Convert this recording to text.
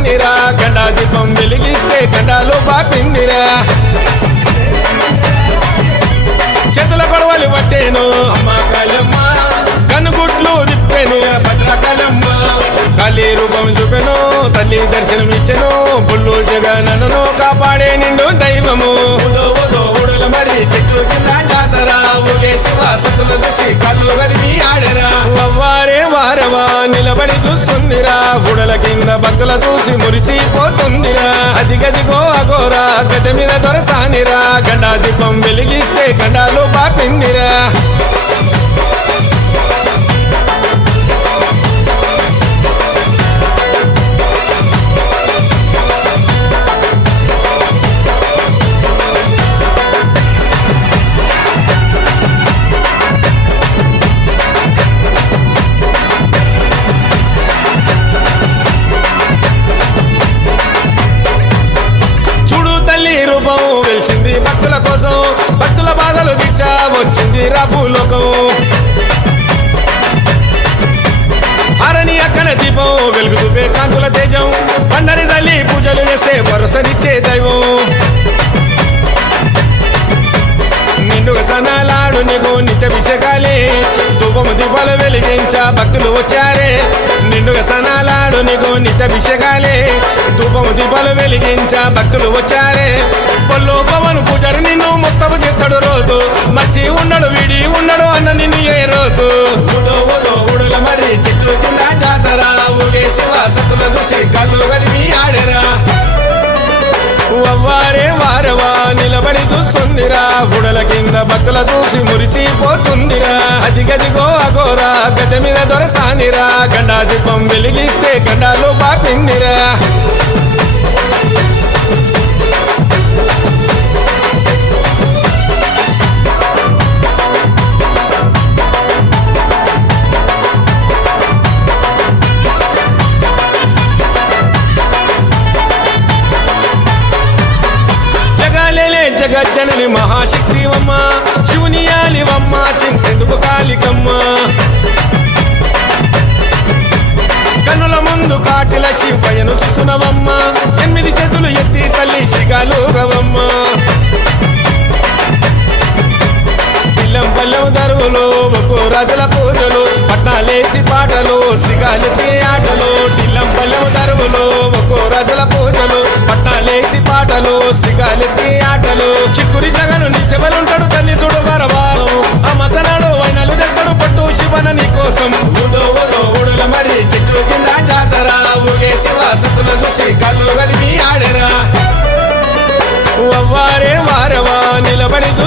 దొరసానిరా గండా దీపం వెలిగిస్తే గండాలు పాపిందిరా చేతుల గొడవలు పట్టేను అమ్మ కాళమ్మ కనుగుట్లు తిప్పెను భద్రకాళమ్మ కాళీ రూపం చూపెను తల్లి దర్శనం ఇచ్చెను బుల్లు జగనను కాపాడే నిండు దైవము ఊడల మరి చెట్లు కింద జాతర ఊగే శివ సతులు చూసి కళ్ళు గదిమి ఆడరా వారే వారవా నిలబడి చూస్తుందిరా ఊడల కింద భక్తుల చూసి మురిసిపోతుందిరా అదిగదిగో అగోరా గద మీద దొరసానిరా గండా దీపం వెలిగిస్తే గండాలు పాపిందిరా రూపం వెలిచింది భక్తుల కోసం భక్తుల బాధలు తీర్చా వచ్చింది రాపులోకం ఆరని అక్కడ దీపం వెలుగు చూపే కాంతుల తేజం పండరి జల్లి పూజలు చేస్తే భరోసనిచ్చే దైవం నిండుగా సనాలాడు నీకు నిత్యాభిషేకాలే ధూపము దీపాలు వెలిగించా భక్తులు వచ్చారే నిండుగా సనాలాడు నీకు నిత్యాభిషేకాలే ధూపము దీపాలు వెలిగించా భక్తులు వచ్చారే పళ్ళు పవన్ పూజారి నిన్ను ముస్తబు చేస్తాడు రోజు మర్చి ఉండడు వీడి ఉండడు అన్న నిన్ను ఏ రోజు ఊడల మరి చెట్లు కింద జాతర ఊగే శివ సతుల చూసి కళ్ళు గదిమి ఆడరా వారే వారవా నిలబడి చూస్తుందిరా గుడల కింద భక్తుల చూసి మురిసిపోతుందిరా అదిగదిగో అగోరా గద మీద దొరసానిరా గండా దీపం వెలిగిస్తే గండాలు పాపిందిరా జగజ్జనని మహాశక్తివమ్మ శివునియాలివమ్మ చింతెందుకు కాళికమ్మ కన్నుల ముందు కాటిల శివయ్యను చూస్తున్నవమ్మ 8 చేతులు ఎత్తి తల్లి శిగాలుగవమ్మ పిల్లం పల్లెం దరువులు ఒక్కో రాజుల పూజలు పట్నాలేసి పాటలు సిగాలెత్తి ఆటలు పిల్లం పల్లెం దరువులు ఒక్కో రాజుల పూజలు పట్నాలేసి పాటలు సిగాలెత్తి ఆటలు చిక్కురి జగను నీ శివలుంటాడు తల్లి చూడు వరవాను ఆ మసనాడు వైనలు తెస్తాడు పట్టు శివన నీ కోసం ఊడల మరి చెట్లు కింద జాతర ఊగే శివ సతులు చూసి కళ్ళు గదిమి ఆడరా వారే వారవా నిలబడి